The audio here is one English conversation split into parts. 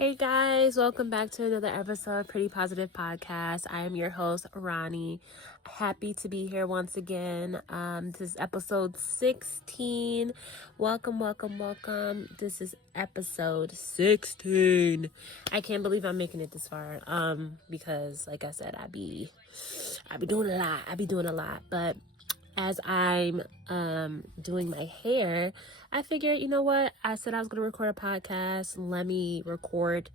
Hey guys, welcome back to another episode of Pretty Positive Podcast. I am your host, Ronnie. Happy to be here once again. This is episode 16. Welcome. This is episode 16. I can't believe I'm making it this far. Because like I said, I be doing a lot. But as I'm doing my hair, I figured, you know what? I said I was going to record a podcast. Let me record.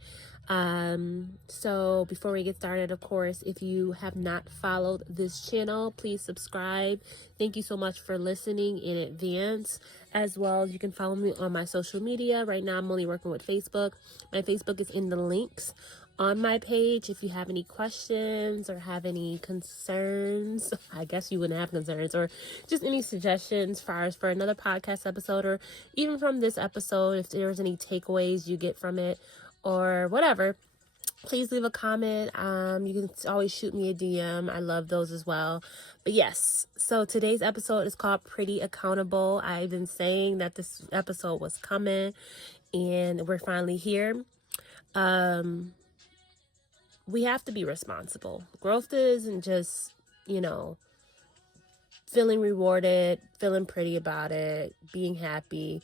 So before we get started, of course, if you have not followed this channel, please subscribe. Thank you so much for listening in advance. As well, you can follow me on my social media. Right now, I'm only working with Facebook. My Facebook is in the links on my page. If you have any questions or have any concerns, I guess you wouldn't have concerns, or just any suggestions for another podcast episode, or even from this episode, if there's any takeaways you get from it or whatever, please leave a comment. You can always shoot me a DM. I love those as well. But yes, so today's episode is called Pretty Accountable. I've been saying that this episode was coming, and we're finally here. We have to be responsible. Growth isn't just, feeling rewarded, feeling pretty about it, being happy.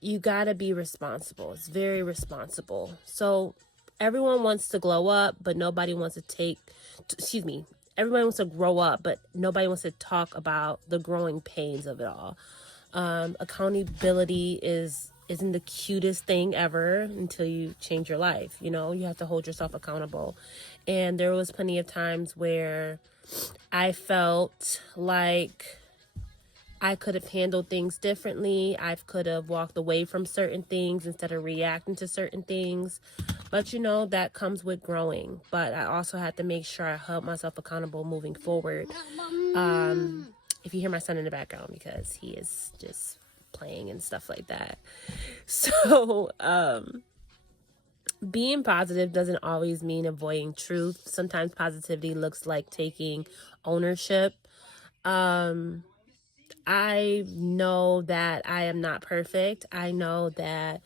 You gotta be responsible. It's very responsible. So everyone wants to glow up, but nobody wants to everybody wants to grow up, but nobody wants to talk about the growing pains of it all. Accountability isn't the cutest thing ever until you change your life. You have to hold yourself accountable. And there was plenty of times where I felt like I could have handled things differently. I could have walked away from certain things instead of reacting to certain things. But that comes with growing. But I also had to make sure I held myself accountable moving forward. If you hear my son in the background, because he is just playing and stuff like that. So, being positive doesn't always mean avoiding truth. Sometimes positivity looks like taking ownership. I know that I am not perfect. I know that,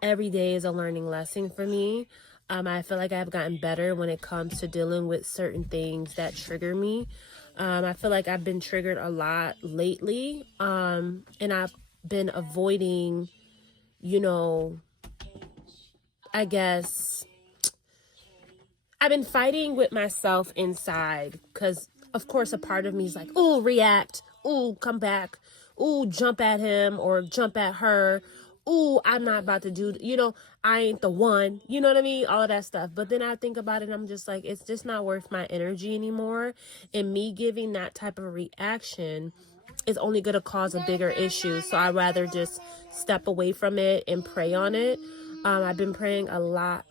every day is a learning lesson for me. I feel like I've gotten better when it comes to dealing with certain things that trigger me. I feel like I've been triggered a lot lately. And I've been avoiding, I guess I've been fighting with myself inside, because of course a part of me is like, oh, react, oh, come back, oh, jump at him or jump at her, oh, I'm not about to do, I ain't the one, you know what I mean, all of that stuff. But then I think about it and I'm just like, it's just not worth my energy anymore, and me giving that type of reaction is only going to cause a bigger issue. So I'd rather just step away from it and pray on it. I've been praying a lot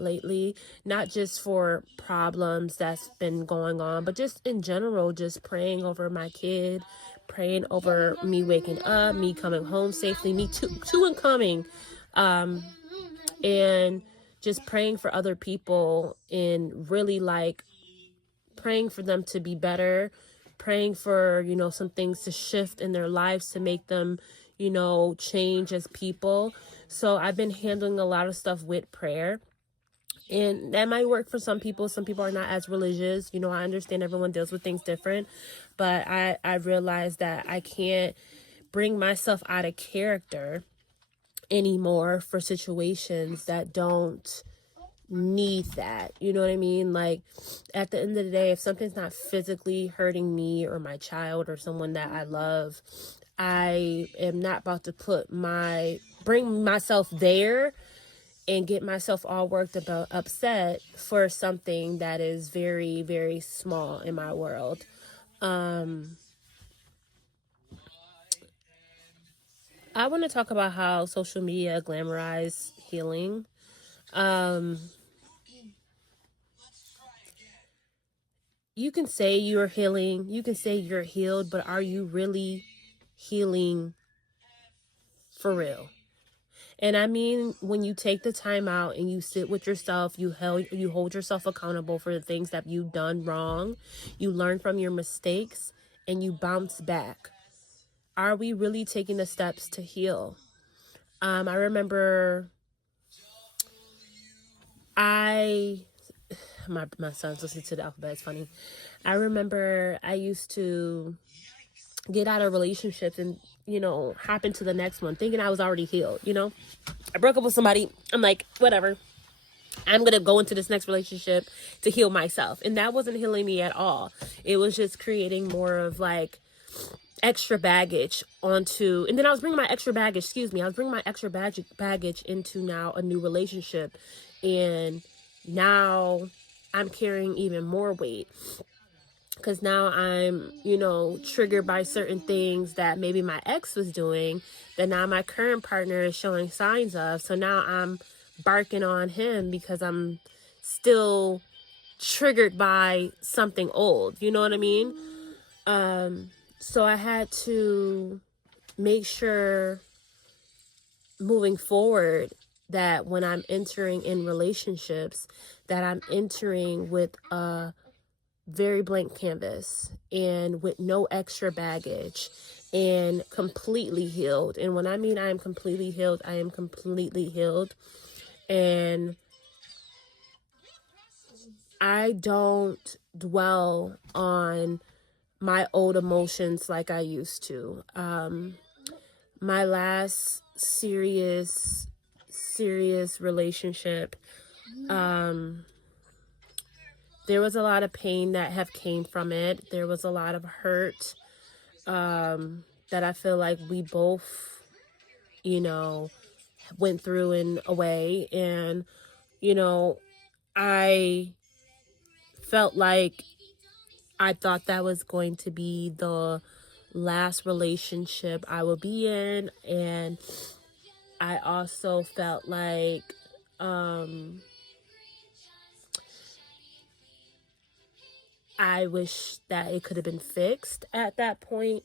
lately, not just for problems that's been going on, but just in general, just praying over my kid, praying over me waking up, me coming home safely, me to and coming, and just praying for other people, and really like praying for them to be better, praying for, some things to shift in their lives to make them, change as people. So I've been handling a lot of stuff with prayer, and that might work for some people. Some people are not as religious. I understand everyone deals with things different, but I realized that I can't bring myself out of character anymore for situations that don't need that. You know what I mean? Like, at the end of the day, if something's not physically hurting me or my child or someone that I love, I am not about to bring myself there and get myself all worked about, upset for something that is very, very small in my world. I want to talk about how social media glamorizes healing. You can say you're healing, you can say you're healed, but are you really healing for real? And I mean, when you take the time out and you sit with yourself, you hold yourself accountable for the things that you've done wrong, you learn from your mistakes, and you bounce back. Are we really taking the steps to heal? I remember my son's listening to the alphabet. It's funny. I remember I used to get out of relationships and, hop into the next one thinking I was already healed. I broke up with somebody. I'm like, whatever. I'm going to go into this next relationship to heal myself. And that wasn't healing me at all. It was just creating more of like extra baggage onto, and then I was bringing my extra baggage, I was bringing my extra baggage into now a new relationship. And now I'm carrying even more weight because now I'm, triggered by certain things that maybe my ex was doing that now my current partner is showing signs of. So now I'm barking on him because I'm still triggered by something old. You know what I mean? So I had to make sure moving forward that when I'm entering in relationships, that I'm entering with a very blank canvas and with no extra baggage and completely healed. And when I mean I am completely healed, I am completely healed. And I don't dwell on my old emotions like I used to. My last serious relationship, there was a lot of pain that have came from it. There was a lot of hurt that I feel like we both, went through in a way. And, I felt like I thought that was going to be the last relationship I would be in. And I also felt like I wish that it could have been fixed at that point.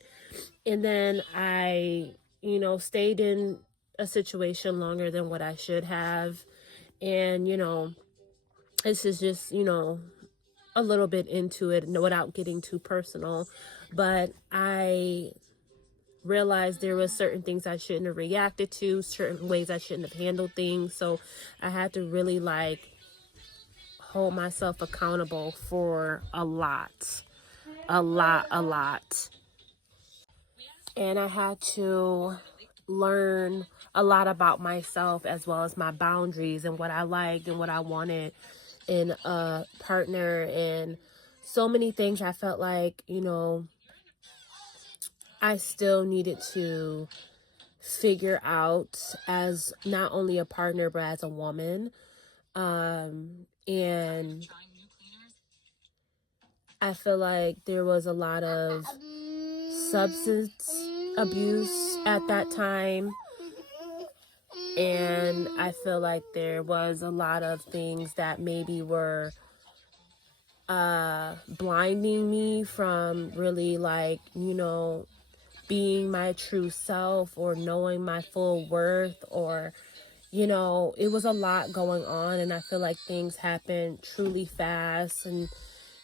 And then I, stayed in a situation longer than what I should have. And, this is just, a little bit into it without getting too personal. But I realized there was certain things I shouldn't have reacted to, certain ways I shouldn't have handled things. So I had to really hold myself accountable for a lot. And I had to learn a lot about myself as well as my boundaries and what I liked and what I wanted in a partner, and so many things I felt like, I still needed to figure out as not only a partner but as a woman. And I feel like there was a lot of substance abuse at that time. And I feel like there was a lot of things that maybe were blinding me from really being my true self or knowing my full worth, or it was a lot going on. And I feel like things happened truly fast. And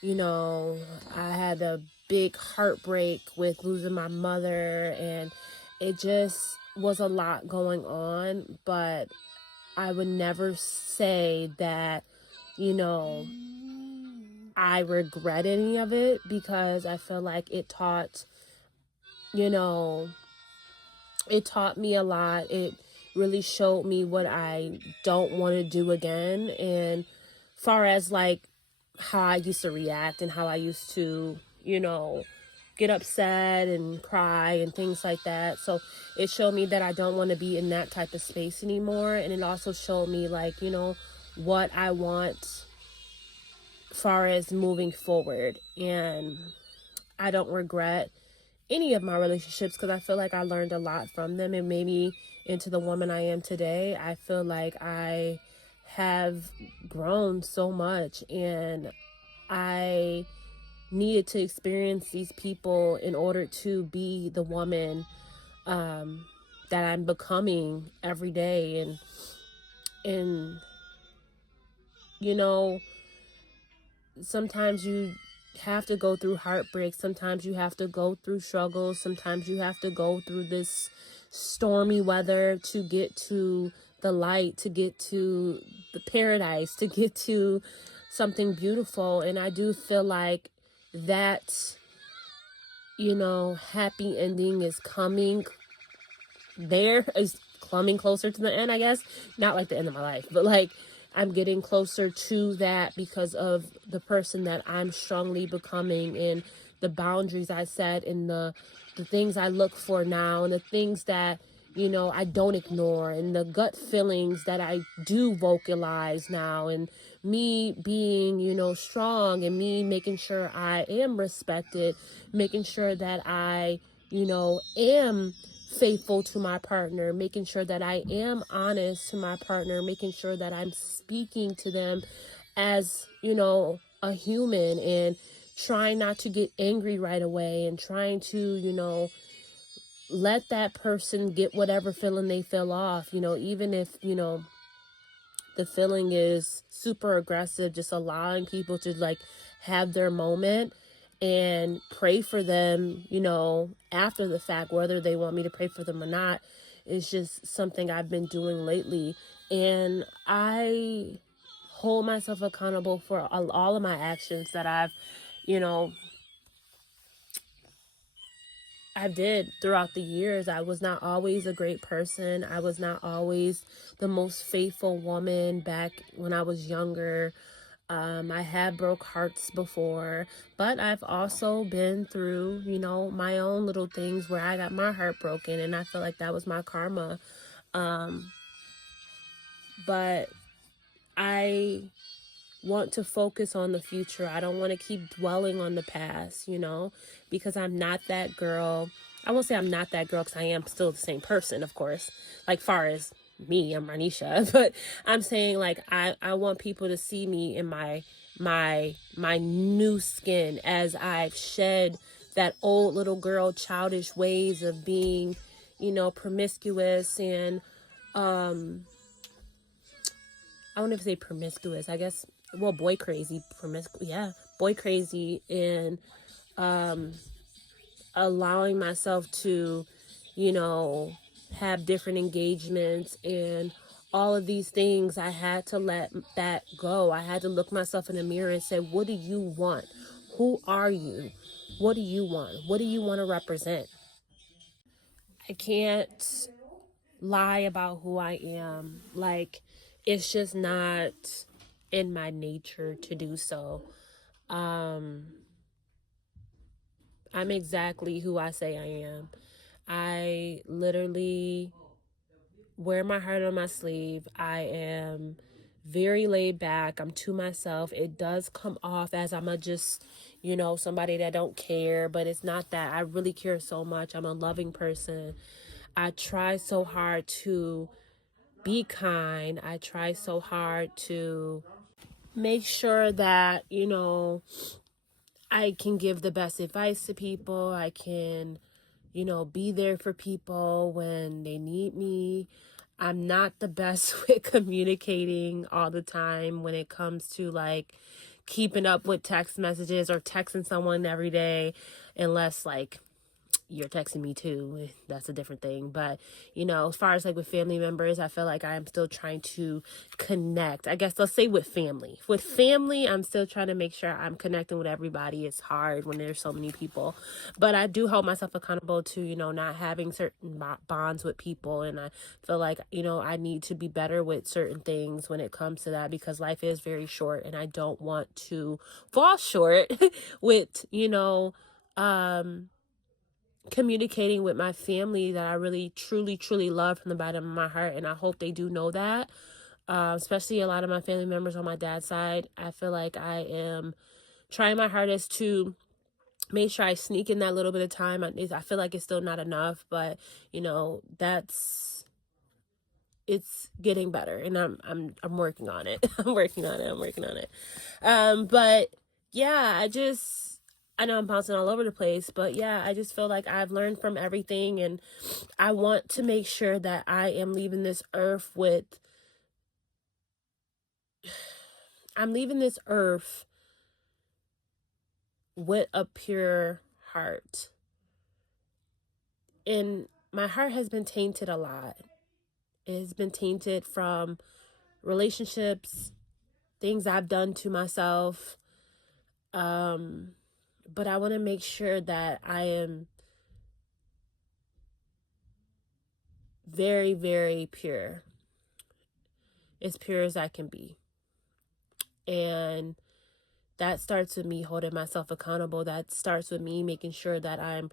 I had a big heartbreak with losing my mother, and it just was a lot going on. But I would never say that, I regret any of it, because I feel like it taught me a lot. It really showed me what I don't want to do again. And far as how I used to react and how I used to, get upset and cry and things like that. So it showed me that I don't want to be in that type of space anymore. And it also showed me what I want far as moving forward. And I don't regret any of my relationships because I feel like I learned a lot from them and made me into the woman I am today. I feel like I have grown so much, and I needed to experience these people in order to be the woman that I'm becoming every day. And sometimes you have to go through heartbreak. Sometimes you have to go through struggles. Sometimes you have to go through this stormy weather to get to the light, to get to the paradise, to get to something beautiful. And I do feel like that, happy ending is coming is coming closer to the end, I guess. Not like the end of my life, but like I'm getting closer to that because of the person that I'm strongly becoming, and the boundaries I set, and the things I look for now, and the things that, I don't ignore, and the gut feelings that I do vocalize now, and me being, strong, and me making sure I am respected, making sure that I, am faithful to my partner, making sure that I am honest to my partner, making sure that I'm speaking to them as, a human, and trying not to get angry right away, and trying to, let that person get whatever feeling they feel off, even if, the feeling is super aggressive, just allowing people to like have their moment, and pray for them, after the fact, whether they want me to pray for them or not, is just something I've been doing lately. And I hold myself accountable for all of my actions that you know, I did throughout the years. I was not always a great person. I was not always the most faithful woman back when I was younger. I have broke hearts before, but I've also been through, my own little things where I got my heart broken, and I feel like that was my karma. But I want to focus on the future. I don't want to keep dwelling on the past, because I'm not that girl. I won't say I'm not that girl, because I am still the same person, of course. Like, far as me, I'm Ranisha, but I'm saying, like, I want people to see me in my new skin, as I've shed that old little girl childish ways of being, promiscuous, and I won't even say promiscuous, I guess, well, boy crazy, boy crazy, and allowing myself to, have different engagements, and all of these things. I had to let that go. I had to look myself in the mirror and say, what do you want? Who are you? What do you want? What do you want to represent? I can't lie about who I am. Like, it's just not in my nature to do so. I'm exactly who I say I am. I literally wear my heart on my sleeve. I am very laid back. I'm to myself. It does come off as I'm somebody that don't care, but it's not that. I really care so much. I'm a loving person. I try so hard to be kind. I try so hard to make sure that, I can give the best advice to people. I can, be there for people when they need me. I'm not the best with communicating all the time when it comes to like keeping up with text messages or texting someone every day, unless like you're texting me too. That's a different thing. But, as far as like with family members, I feel like I'm still trying to connect. I guess let's say with family. With family, I'm still trying to make sure I'm connecting with everybody. It's hard when there's so many people. But I do hold myself accountable to, not having certain bonds with people. And I feel like, I need to be better with certain things when it comes to that, because life is very short, and I don't want to fall short with, communicating with my family that I really, truly, truly love from the bottom of my heart. And I hope they do know that, especially a lot of my family members on my dad's side. I feel like I am trying my hardest to make sure I sneak in that little bit of time. I feel like it's still not enough, but, it's getting better, and I'm working on it. I'm working on it. But yeah, I know I'm bouncing all over the place, but yeah, I just feel like I've learned from everything, and I want to make sure that I am leaving this earth with a pure heart. And my heart has been tainted a lot. It has been tainted from relationships, things I've done to myself. But I want to make sure that I am very, very pure, as pure as I can be. And that starts with me holding myself accountable. That starts with me making sure that I'm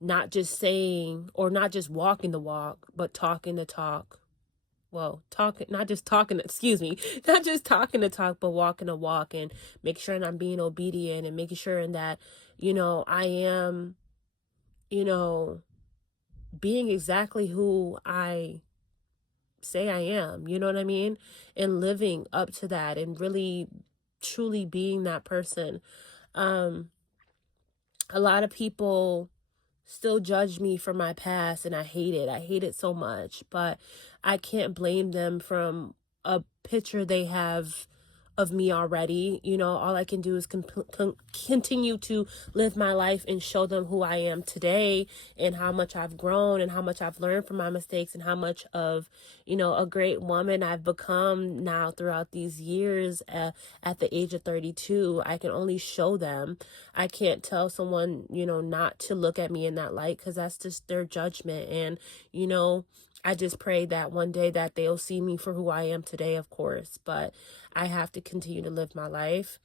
not just saying or not just walking the walk, but talking the talk. Well, talking, not just talking, excuse me, not just talking the talk, but walking the walk, and make sure that I'm being obedient, and making sure that, I am, being exactly who I say I am, you know what I mean? And living up to that and really truly being that person. Um, a lot of people still judge me for my past, and I hate it. I hate it so much, but I can't blame them from a picture they have of me already. All I can do is continue to live my life and show them who I am today, and how much I've grown, and how much I've learned from my mistakes, and how much of, a great woman I've become now throughout these years. At the age of 32, I can only show them. I can't tell someone, not to look at me in that light, because that's just their judgment. And, I just pray that one day that they'll see me for who I am today, of course, but I have to continue to live my life,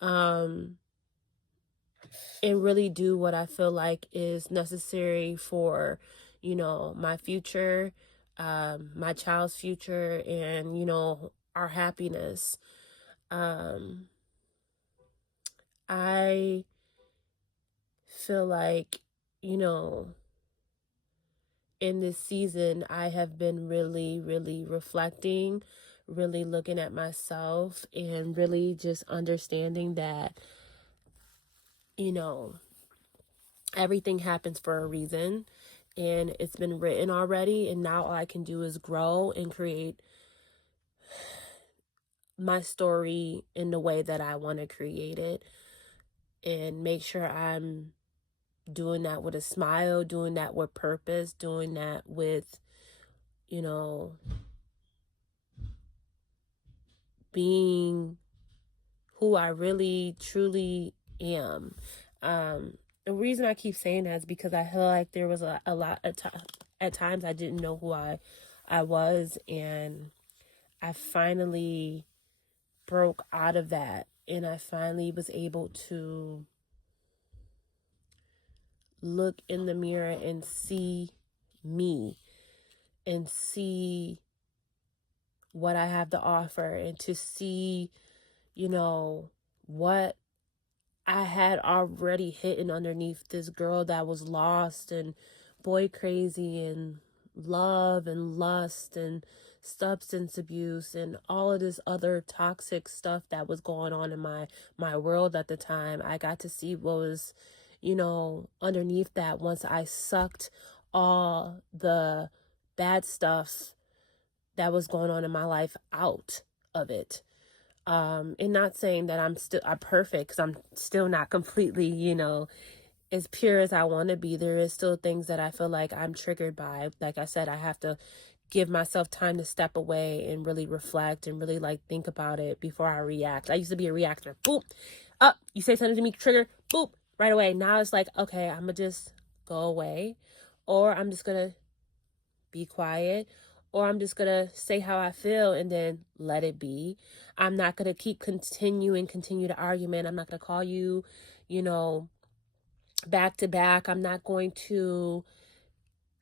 and really do what I feel like is necessary for, my future, my child's future, and, our happiness. I feel like, in this season, I have been really, really reflecting, really looking at myself, and really just understanding that, everything happens for a reason, and it's been written already. And now all I can do is grow and create my story in the way that I want to create it, and make sure I'm doing that with a smile, doing that with purpose, doing that with, being who I really truly am. The reason I keep saying that is because I feel like there was a lot of at times I didn't know who I was, and I finally broke out of that, and I finally was able to look in the mirror and see me, and see what I have to offer, and to see, what I had already hidden underneath this girl that was lost and boy crazy, and love and lust and substance abuse and all of this other toxic stuff that was going on in my world at the time. I got to see what was, underneath that, once I sucked all the bad stuff that was going on in my life out of it. And not saying that I'm perfect, because I'm still not completely, as pure as I want to be. There is still things that I feel like I'm triggered by. Like I said, I have to give myself time to step away and really reflect, and really think about it before I react. I used to be a reactor. Boop. Up. You say something to me, trigger. Boop. Right away. Now it's like, okay, I'm going to just go away, or I'm just going to be quiet, or I'm just going to say how I feel and then let it be. I'm not going to continue the argument. I'm not going to call you, back to back. I'm not going to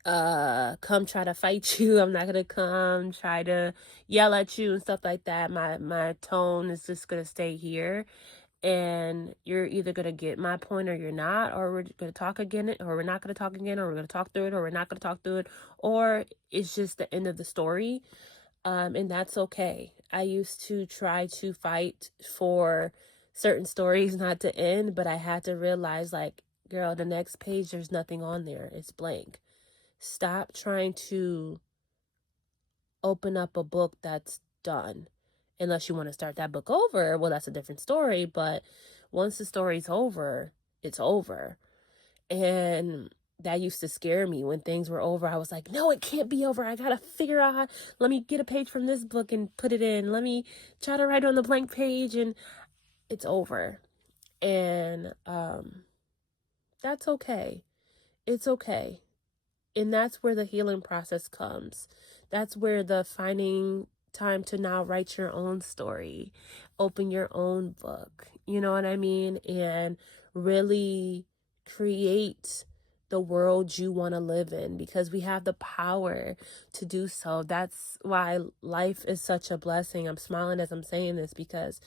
come try to fight you. I'm not going to come try to yell at you and stuff like that. My tone is just going to stay here. And you're either going to get my point or you're not, or we're going to talk again, or we're not going to talk again, or we're going to talk through it, or we're not going to talk through it, or it's just the end of the story. And that's okay. I used to try to fight for certain stories not to end, but I had to realize, girl, the next page, there's nothing on there. It's blank. Stop trying to open up a book that's done. Unless you want to start that book over, well, that's a different story. But once the story's over, it's over. And that used to scare me when things were over. I was like, no, it can't be over. I gotta figure out how, let me get a page from this book and put it in. Let me try to write on the blank page, and it's over. And that's okay. It's okay. And that's where the healing process comes. That's where the finding time to now write your own story, open your own book, you know what I mean? And really create the world you want to live in, because we have the power to do so. That's why life is such a blessing. I'm smiling as I'm saying this because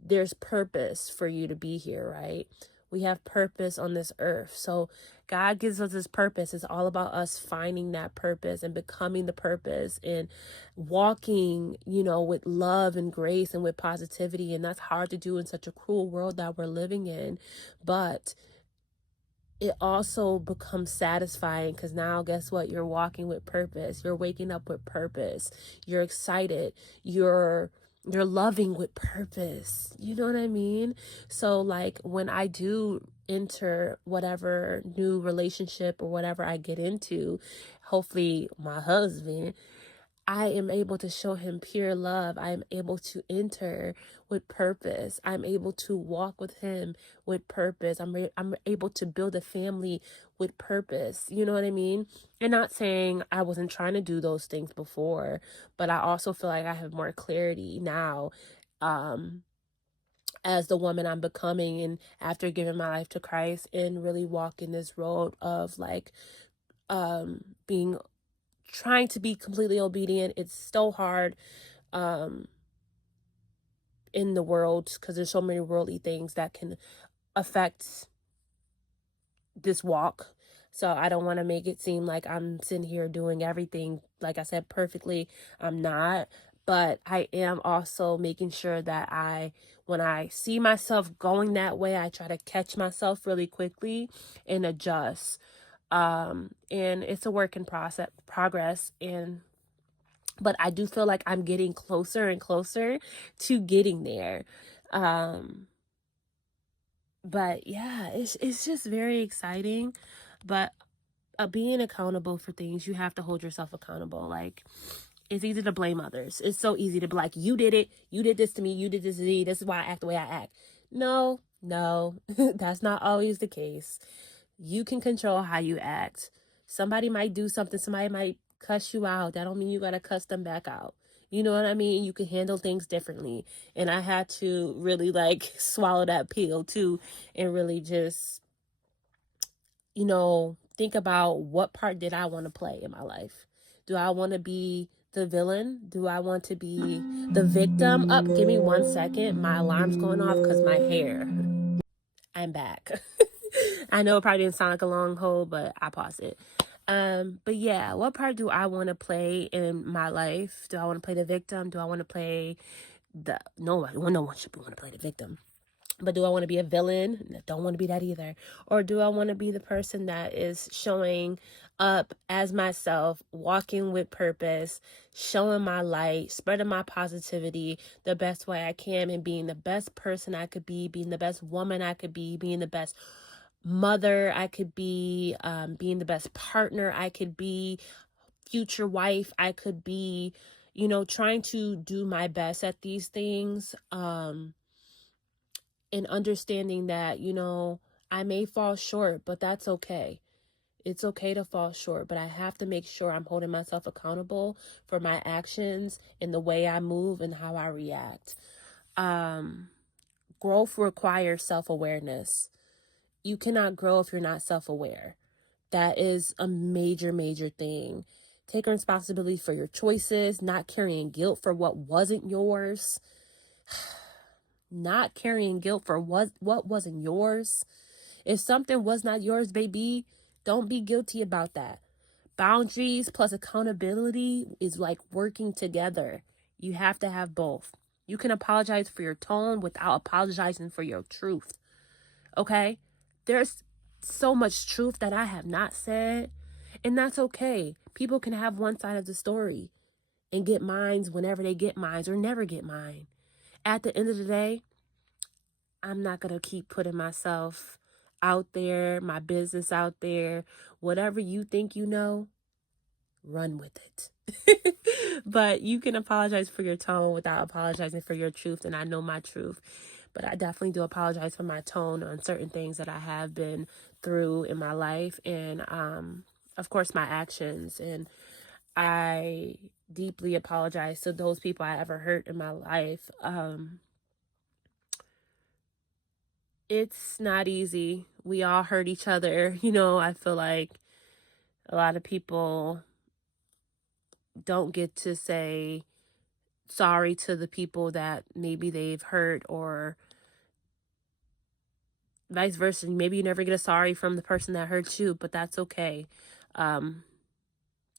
there's purpose for you to be here, right? We have purpose on this earth. So God gives us this purpose. It's all about us finding that purpose and becoming the purpose and walking, with love and grace and with positivity. And that's hard to do in such a cruel world that we're living in. But it also becomes satisfying because now guess what? You're walking with purpose. You're waking up with purpose. You're excited. You're loving with purpose. You know what I mean? So like when I do enter whatever new relationship or whatever I get into, hopefully my husband, I am able to show him pure love. I am able to enter with purpose. I'm able to walk with him with purpose. I'm able to build a family with purpose. You know what I mean? And not saying I wasn't trying to do those things before, but I also feel like I have more clarity now, as the woman I'm becoming, and after giving my life to Christ and really walking this road of like being trying to be completely obedient. It's so hard in the world because there's so many worldly things that can affect this walk. So I don't want to make it seem like I'm sitting here doing everything, like I said, perfectly. I'm not. But I am also making sure that when I see myself going that way, I try to catch myself really quickly and adjust. And it's a work in progress. But I do feel like I'm getting closer and closer to getting there. But yeah, it's just very exciting. But being accountable for things, you have to hold yourself accountable. Like, it's easy to blame others. It's so easy to be like, you did it. You did this to me. You did this to me. This is why I act the way I act. No, that's not always the case. You can control how you act. Somebody might do something. Somebody might cuss you out. That don't mean you got to cuss them back out. You know what I mean? You can handle things differently. And I had to really like swallow that pill too and really just, think about what part did I want to play in my life? Do I want to be the villain? Do I want to be the victim? Up, give me 1 second. My alarm's going off because my hair. I'm back. I know it probably didn't sound like a long hold, but I paused it. But yeah, what part do I want to play in my life? Do I want to play the victim? Do I want to play no one should want to play the victim. But do I want to be a villain? Don't want to be that either. Or do I want to be the person that is showing up as myself, walking with purpose, showing my light, spreading my positivity the best way I can, and being the best person I could be, being the best woman I could be, being the best mother I could be, being the best partner I could be, future wife I could be, trying to do my best at these things. And understanding that, I may fall short, but that's okay. It's okay to fall short, but I have to make sure I'm holding myself accountable for my actions and the way I move and how I react. Growth requires self-awareness. You cannot grow if you're not self-aware. That is a major, major thing. Take responsibility for your choices, not carrying guilt for what wasn't yours. Not carrying guilt for what wasn't yours. If something was not yours, baby, don't be guilty about that. Boundaries plus accountability is like working together. You have to have both. You can apologize for your tone without apologizing for your truth. Okay? There's so much truth that I have not said, and that's okay. People can have one side of the story and get mines whenever they get mines or never get mine. At the end of the day, I'm not going to keep putting myself out there, my business out there, whatever you think you know, run with it. But you can apologize for your tone without apologizing for your truth. And I know my truth, but I definitely do apologize for my tone on certain things that I have been through in my life. And, of course, my actions. And I deeply apologize to those people I ever hurt in my life. It's not easy. We all hurt each other. I feel like a lot of people don't get to say sorry to the people that maybe they've hurt, or vice versa. Maybe you never get a sorry from the person that hurt you, but that's okay.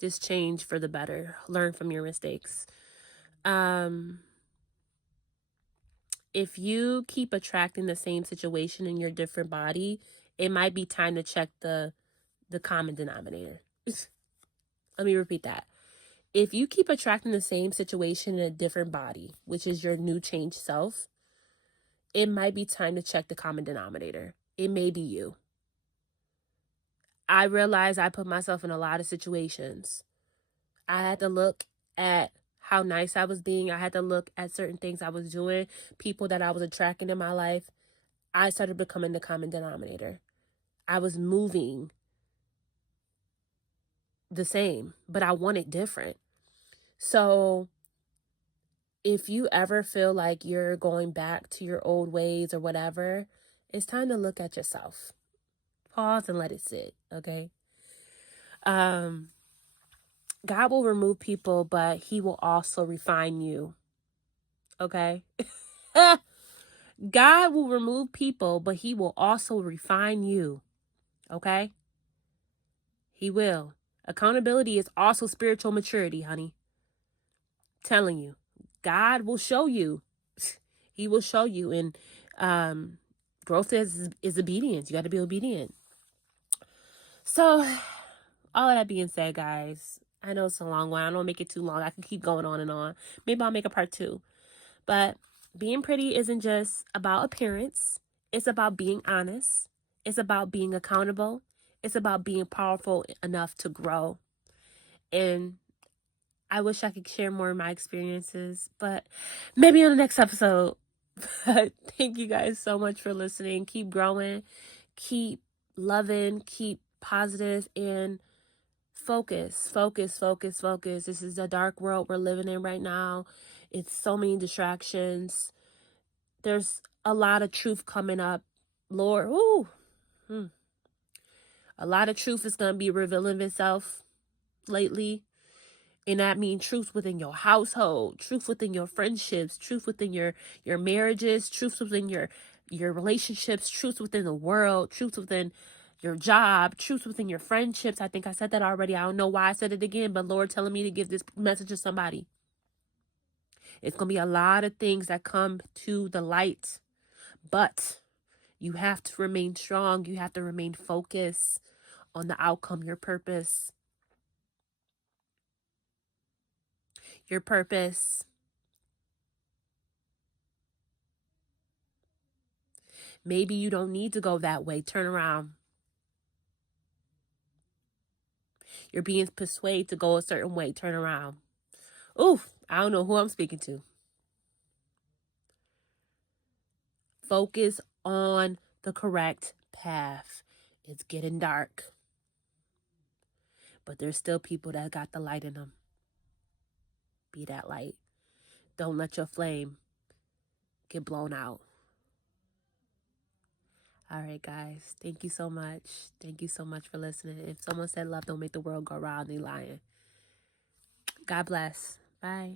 Just change for the better. Learn from your mistakes. If you keep attracting the same situation in your different body, it might be time to check the common denominator. Let me repeat that. If you keep attracting the same situation in a different body, which is your new changed self, it might be time to check the common denominator. It may be you. I realized I put myself in a lot of situations. I had to look at how nice I was being. I had to look at certain things I was doing, people that I was attracting in my life. I started becoming the common denominator. I was moving the same, but I wanted different. So if you ever feel like you're going back to your old ways or whatever, it's time to look at yourself. Pause and let it sit, okay? God will remove people, but he will also refine you, okay? God will remove people, but he will also refine you, okay? He will. Accountability is also spiritual maturity, honey. Telling you. God will show you. He will show you. And growth is obedience. You got to be obedient. So, all of that being said, guys, I know it's a long one. I don't make it too long. I can keep going on and on. Maybe I'll make a part 2. But being pretty isn't just about appearance. It's about being honest. It's about being accountable. It's about being powerful enough to grow. And I wish I could share more of my experiences, but maybe on the next episode. But thank you guys so much for listening. Keep growing, keep loving, keep positive, and focus. This is the dark world we're living in right now. It's so many distractions. There's a lot of truth coming up. Lord, a lot of truth is going to be revealing itself lately. And that means truth within your household, truth within your friendships, truth within your marriages, truth within your relationships, truth within the world, truth within your job, truth within your friendships. I think I said that already. I don't know why I said it again, but Lord telling me to give this message to somebody. It's going to be a lot of things that come to the light, but you have to remain strong. You have to remain focused on the outcome, your purpose. Your purpose. Maybe you don't need to go that way. Turn around. You're being persuaded to go a certain way. Turn around. Oof, I don't know who I'm speaking to. Focus on the correct path. It's getting dark, but there's still people that got the light in them. Be that light. Don't let your flame get blown out. All right, guys. Thank you so much. Thank you so much for listening. If someone said love don't make the world go round, they lying. God bless. Bye.